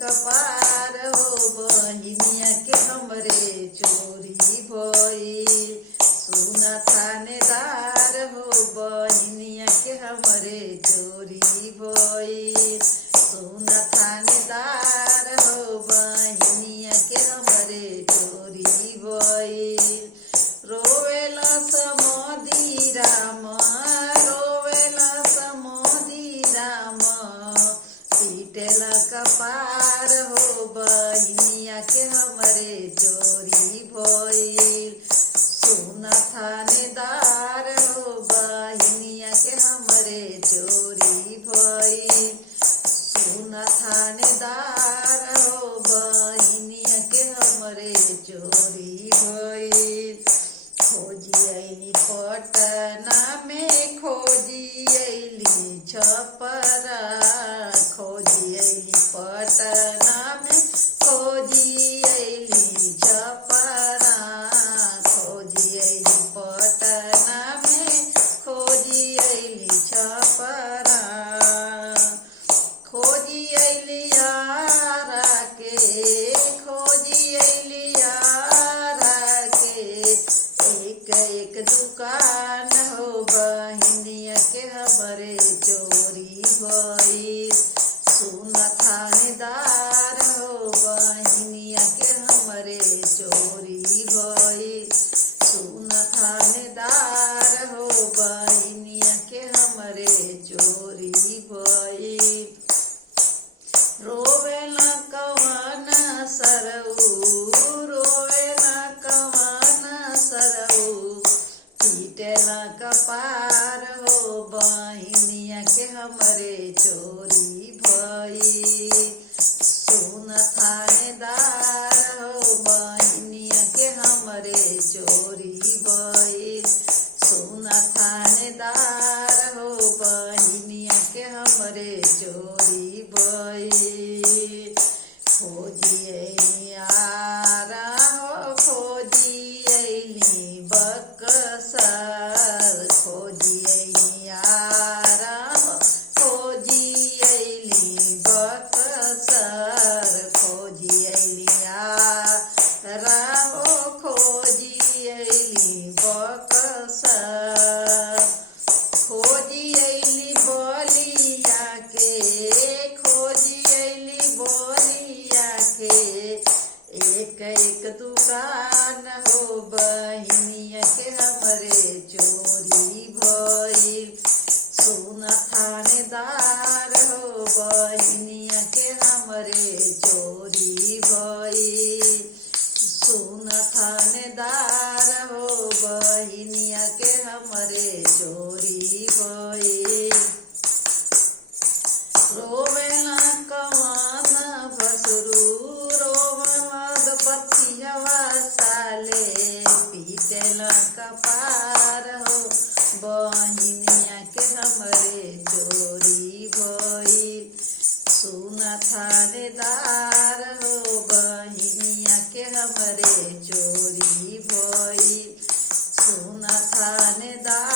कपार हो बहिनिया के हमरे चोरी भइल। सुना थानेदार हो बहिनिया के हमरे चोरी भइल। सुना थानेदार हो बहिनिया के हमरे चोरी भइल। रोवेला समोदी राम, रोवेला समोदी राम, पीटेला कपार हो बहिनिया के हमरे चोरी भइल। सुना थानेदार हो बहिनिया के हमरे चोरी भइल। सुना थानेदार हो बहिनिया के हमरे चोरी भइल। खोजी अइली पटना में, खोजी अइली छपरा, खोजी अइली पटना में, खोजी अइली छपरा, खोजी अइली पटना में, खोजी अइली छपरा, खोजी अइली यारा के, खोजी अइली यारा के। एक एक दुकान हो बहिनिया के हमरे चोरी भइल। सुना थानेदार हो बहिनिया के हमरे चोरी भइल। सुना थानेदार हो बहिनिया के हमरे चोरी भइल। रोवेला कवन सरऊ, रोवेला कवन सरऊ, पीटेला कपार हो बहिनिया के हमरे चोरी भइल। सुना थानेदार हो बहिनिया के हमरे चोरी भइल। सुना थानेदार हो बहिनिया के हमरे चोरी भइल। खोजी अइली आरा हो, खोजी अइली बक्सर, खोजी अइली आरा हो, खोजी अइली बक्सर, खोजी अइली आरा हो, खोजी अइली बक्सर, खोजी अइली बलिया के, खोजी अइली बलिया के। एक एक दुकान हो बहिनिया के हमरे चोरी भइल। सुना थानेदार हो बहिनिया के हमरे चोरी भइल। सुना थानेदार हो बहिनिया के हमरे चोरी भइल। रोवेला कवन भसरू, रोवेला बतियवा साले, पीटेला कपार हो बहिनिया के हमरे चोरी भइल। सुना थानेदार हो बहिनिया के हमरे चोरी भइल। सुना थानेदार